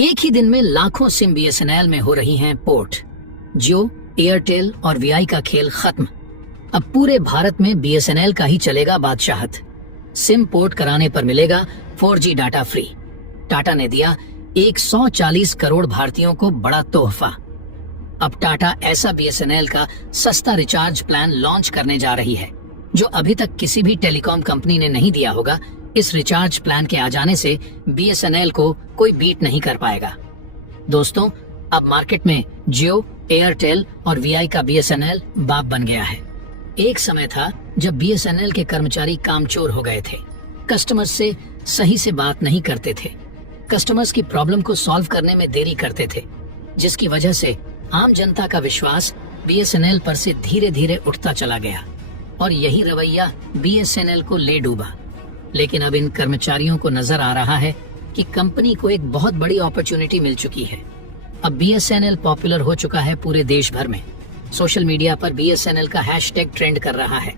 एक ही दिन में लाखों सिम बीएसएनएल में हो रही हैं पोर्ट। जियो, एयरटेल और वीआई का खेल खत्म। अब पूरे भारत में बीएसएनएल का ही चलेगा बादशाहत। सिम पोर्ट कराने पर मिलेगा 4G डाटा फ्री। टाटा ने दिया 140 करोड़ भारतीयों को बड़ा तोहफा। अब टाटा ऐसा बीएसएनएल का सस्ता रिचार्ज प्लान लॉन्च करने जा रही है जो अभी तक किसी भी टेलीकॉम कंपनी ने नहीं दिया होगा। इस रिचार्ज प्लान के आ जाने से बीएसएनएल को कोई बीट नहीं कर पाएगा। दोस्तों, अब मार्केट में जियो, एयरटेल और वीआई का बीएसएनएल बाप बन गया है। एक समय था जब बीएसएनएल के कर्मचारी कामचोर हो गए थे, कस्टमर्स से सही से बात नहीं करते थे, कस्टमर्स की प्रॉब्लम को सॉल्व करने में देरी करते थे, जिसकी वजह से आम जनता का विश्वास बीएसएनएल पर से धीरे धीरे उठता चला गया और यही रवैया बीएसएनएल को ले डूबा। लेकिन अब इन कर्मचारियों को नजर आ रहा है कि कंपनी को एक बहुत बड़ी अपॉर्चुनिटी मिल चुकी है। अब बीएसएनएल पॉपुलर हो चुका है पूरे देश भर में। सोशल मीडिया पर बीएसएनएल का हैशटैग ट्रेंड कर रहा है।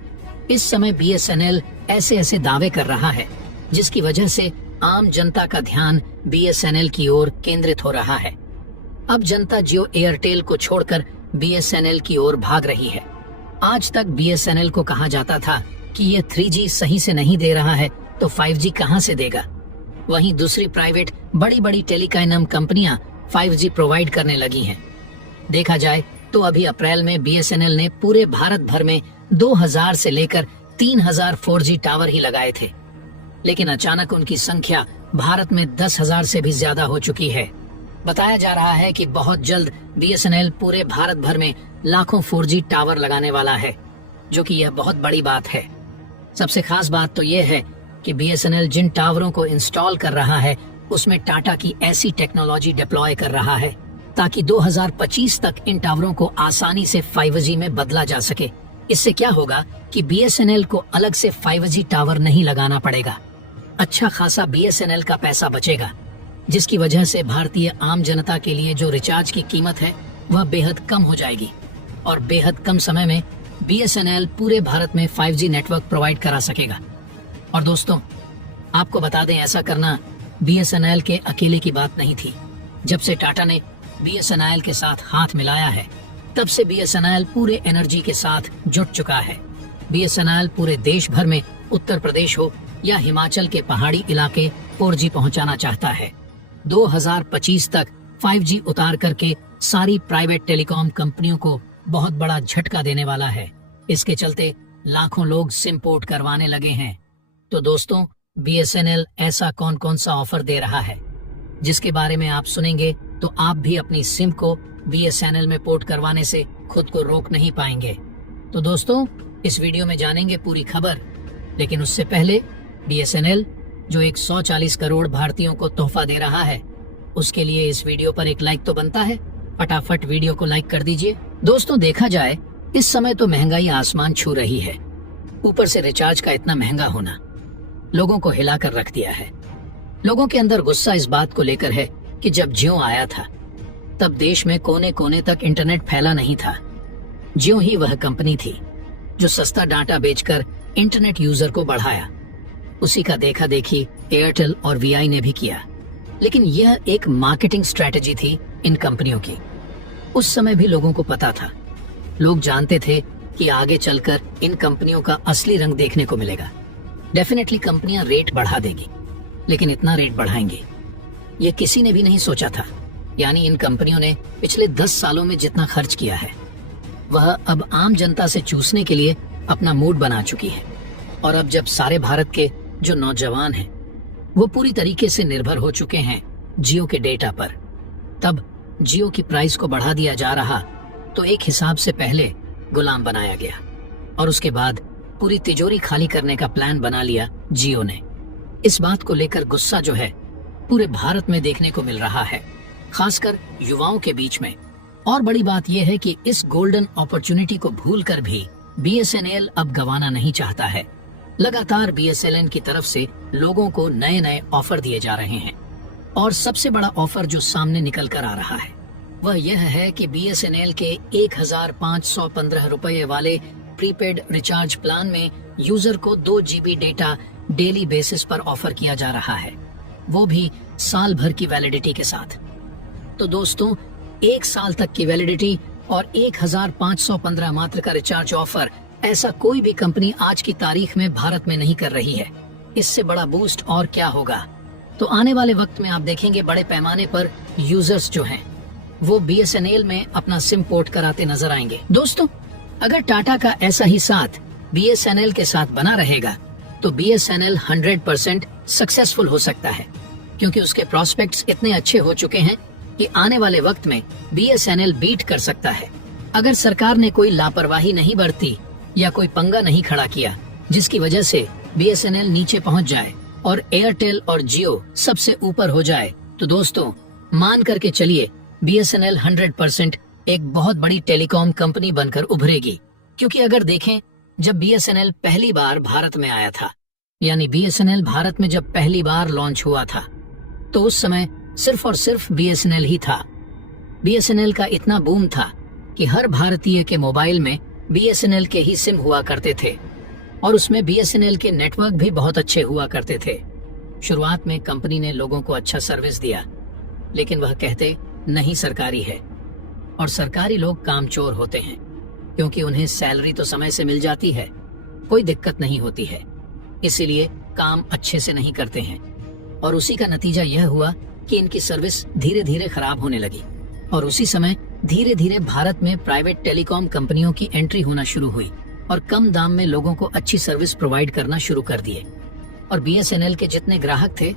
इस समय बीएसएनएल ऐसे ऐसे दावे कर रहा है जिसकी वजह से आम जनता का ध्यान बीएसएनएल की ओर केंद्रित हो रहा है। अब जनता जियो, एयरटेल को छोड़कर बीएसएनएल की ओर भाग रही है। आज तक बीएसएनएल को कहा जाता था कि ये 3G सही से नहीं दे रहा है तो 5G कहां से देगा। वहीं दूसरी प्राइवेट बड़ी बड़ी टेलीकॉम कंपनियां 5G प्रोवाइड करने लगी हैं। देखा जाए तो अभी अप्रैल में बीएसएनएल ने पूरे भारत भर में 2000 से लेकर 3000 4G टावर ही लगाए थे, लेकिन अचानक उनकी संख्या भारत में 10,000 से भी ज्यादा हो चुकी है। बताया जा रहा है कि बहुत जल्द बीएसएनएल पूरे भारत भर में लाखों 4G टावर लगाने वाला है, जो कि यह बहुत बड़ी बात है। सबसे खास बात तो यह है कि बीएसएनएल जिन टावरों को इंस्टॉल कर रहा है उसमें टाटा की ऐसी टेक्नोलॉजी डिप्लॉय कर रहा है ताकि 2025 तक इन टावरों को आसानी से 5G में बदला जा सके। इससे क्या होगा कि बीएसएनएल को अलग से 5G टावर नहीं लगाना पड़ेगा। अच्छा खासा बीएसएनएल का पैसा बचेगा, जिसकी वजह से भारतीय आम जनता के लिए जो रिचार्ज की कीमत है वह बेहद कम हो जाएगी और बेहद कम समय में बीएसएनएल पूरे भारत में 5G नेटवर्क प्रोवाइड करा सकेगा। और दोस्तों, आपको बता दें, ऐसा करना बीएसएनएल के अकेले की बात नहीं थी। जब से टाटा ने बीएसएनएल के साथ हाथ मिलाया है, तब से बीएसएनएल पूरे एनर्जी के साथ जुट चुका है। बीएसएनएल पूरे देश भर में उत्तर प्रदेश हो या हिमाचल के पहाड़ी इलाके 4G पहुंचाना चाहता है। 2025 तक 5G उतार करके सारी प्राइवेट टेलीकॉम कंपनियों को बहुत बड़ा झटका देने वाला है। इसके चलते लाखों लोग सिम पोर्ट करवाने लगे हैं। तो दोस्तों, बीएसएनएल ऐसा कौन कौन सा ऑफर दे रहा है जिसके बारे में आप सुनेंगे तो आप भी अपनी सिम को बीएसएनएल में पोर्ट करवाने से खुद को रोक नहीं पाएंगे। तो दोस्तों, इस वीडियो में जानेंगे पूरी खबर, लेकिन उससे पहले बीएसएनएल जो 140 करोड़ भारतीयों को तोहफा दे रहा है, उसके लिए इस वीडियो पर एक लाइक तो बनता है। फटाफट वीडियो को लाइक कर दीजिए। दोस्तों, देखा जाए इस समय तो महंगाई आसमान छू रही है। ऊपर से रिचार्ज का इतना महंगा होना लोगों को हिलाकर रख दिया है। लोगों के अंदर गुस्सा इस बात को लेकर है कि जब जियो आया था तब देश में कोने कोने तक इंटरनेट फैला नहीं था। जियो ही वह कंपनी थी जो सस्ता डाटा बेचकर इंटरनेट यूजर को बढ़ाया। उसी का देखा देखी एयरटेल और वीआई ने भी किया, लेकिन यह एक मार्केटिंग स्ट्रेटेजी थी इन कंपनियों की। उस समय भी लोगों को पता था, लोग जानते थे कि आगे चलकर इन कंपनियों का असली रंग देखने को मिलेगा। डेफिनेटली कंपनियां रेट बढ़ा देगी, लेकिन इतना रेट बढ़ाएंगे ये किसी ने भी नहीं सोचा था। यानी इन कंपनियों ने पिछले 10 सालों में जितना खर्च किया है वह अब आम जनता से चूसने के लिए अपना मूड बना चुकी है। और अब जब सारे भारत के जो नौजवान हैं वो पूरी तरीके से निर्भर हो चुके हैं जियो के डेटा पर, तब जियो की प्राइस को बढ़ा दिया जा रहा तो एक हिसाब से पहले गुलाम बनाया गया और उसके बाद पूरी तिजोरी खाली करने का प्लान बना लिया जियो ने। इस बात को लेकर गुस्सा जो है पूरे भारत में देखने को मिल रहा है, खासकर युवाओं के बीच में। और बड़ी बात यह है कि इस गोल्डन अपॉर्चुनिटी को भूलकर भी बीएसएनएल अब गंवाना नहीं चाहता है। लगातार बीएसएनएल की तरफ से लोगों को नए नए ऑफर दिए जा रहे हैं और सबसे बड़ा ऑफर जो सामने निकल कर आ रहा है वह यह है कि बीएसएनएल के 1515 रुपए वाले प्रीपेड रिचार्ज प्लान में यूजर को 2 GB डेटा डेली बेसिस पर ऑफर किया जा रहा है, वो भी साल भर की वैलिडिटी के साथ। तो दोस्तों 1 साल तक की वैलिडिटी और 1515 मात्र का रिचार्ज ऑफर ऐसा कोई भी कंपनी आज की तारीख में भारत में नहीं कर रही है। इससे बड़ा बूस्ट और क्या होगा। तो आने वाले वक्त में आप देखेंगे बड़े पैमाने पर यूजर्स जो हैं वो BSNL में अपना सिम पोर्ट कराते नजर आएंगे। दोस्तों अगर टाटा का ऐसा ही साथ BSNL के साथ बना रहेगा तो BSNL 100% सक्सेसफुल हो सकता है, क्योंकि उसके प्रोस्पेक्ट्स इतने अच्छे हो चुके हैं कि आने वाले वक्त में BSNL बीट कर सकता है। अगर सरकार ने कोई लापरवाही नहीं बरती या कोई पंगा नहीं खड़ा किया जिसकी वजह से BSNL नीचे पहुंच जाए और एयरटेल और जियो सबसे ऊपर हो जाए, तो दोस्तों मान करके चलिए BSNL 100% एक बहुत बड़ी टेलीकॉम कंपनी बनकर उभरेगी। क्योंकि अगर देखें जब BSNL पहली बार भारत में आया था, यानी BSNL भारत में जब पहली बार लॉन्च हुआ था, तो उस समय सिर्फ और सिर्फ BSNL ही था। BSNL का इतना बूम था कि हर भारतीय के मोबाइल में BSNL के ही सिम हुआ करते थे और उसमें BSNL के नेटवर्क भी बहुत अच्छे हुआ करते थे। शुरुआत में कंपनी ने लोगों को अच्छा सर्विस दिया, लेकिन वह कहते नहीं सरकारी है, और सरकारी लोग कामचोर होते हैं क्योंकि उन्हें सैलरी तो समय से मिल जाती है, कोई दिक्कत नहीं होती है, इसीलिए काम अच्छे से नहीं करते हैं। और उसी का नतीजा यह हुआ कि इनकी सर्विस धीरे धीरे खराब होने लगी और उसी समय धीरे धीरे भारत में प्राइवेट टेलीकॉम कंपनियों की एंट्री होना शुरू हुई और कम दाम में लोगों को अच्छी सर्विस प्रोवाइड करना शुरू कर दिए। और BSNL के जितने ग्राहक थे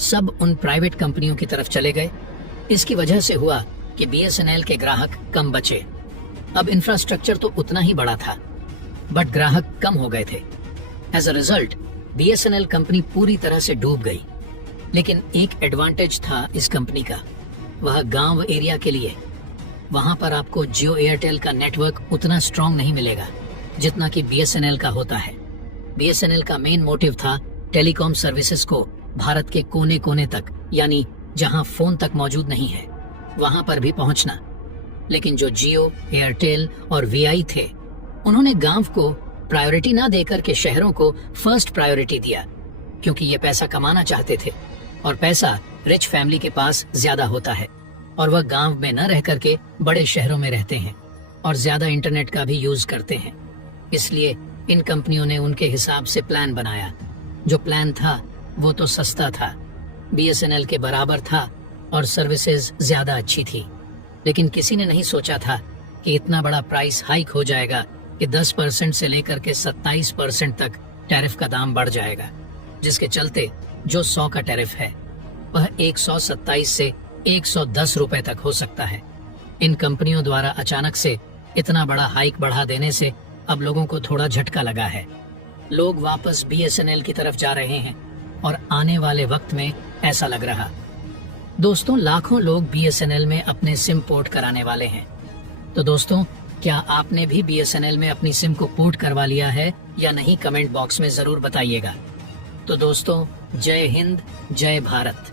सब उन प्राइवेट कंपनियों की तरफ चले गए। इसकी वजह से हुआ कि BSNL के ग्राहक कम बचे। अब इंफ्रास्ट्रक्चर तो उतना ही बड़ा था, बट ग्राहक कम हो गए थे। As a result BSNL company पूरी तरह से डूब गई। लेकिन एक एडवांटेज था इस कंपनी का, वह गांव एरिया के लिए। वहां पर आपको जियो एयरटेल का नेटवर्क उतना स्ट्रांग नहीं मिलेगा जितना कि BSNL का होता है। BSNL का मेन मोटिव था टेलीकॉम सर्विसेज को भारत के कोने कोने तक, यानी जहां फोन तक मौजूद नहीं है, वहां पर भी पहुंचना। लेकिन जो जियो, एयरटेल और VI थे, उन्होंने गांव को प्रायोरिटी ना देकर के शहरों को फर्स्ट प्रायोरिटी दिया, क्योंकि ये पैसा कमाना चाहते थे और पैसा रिच फैमिली के पास ज्यादा होता है और वह गांव में न रह करके बड़े शहरों में रहते हैं और ज्यादा इंटरनेट का भी यूज करते हैं। इसलिए इन कंपनियों ने उनके हिसाब से प्लान बनाया। जो प्लान था वो तो सस्ता था, BSNL के बराबर था और सर्विसेज ज्यादा अच्छी थी। लेकिन किसी ने नहीं सोचा था कि इतना बड़ा प्राइस हाइक हो जाएगा कि 10% से लेकर के 27% तक टैरिफ का दाम बढ़ जाएगा, जिसके चलते जो 100 का टैरिफ है वह 127 से 110 रुपए तक हो सकता है। इन कंपनियों द्वारा अचानक से इतना बड़ा हाइक बढ़ा देने से अब लोगों को थोड़ा झटका लगा है। लोग वापस BSNL की तरफ जा रहे हैं और आने वाले वक्त में ऐसा लग रहा। दोस्तों लाखों लोग BSNL में अपने सिम पोर्ट कराने वाले हैं। तो दोस्तों क्या आपने भी BSNL में अपनी सिम को पोर्ट करवा लिया है या नहीं, कमेंट बॉक्स में जरूर बताइएगा। तो दोस्तों जय हिंद, जय भारत।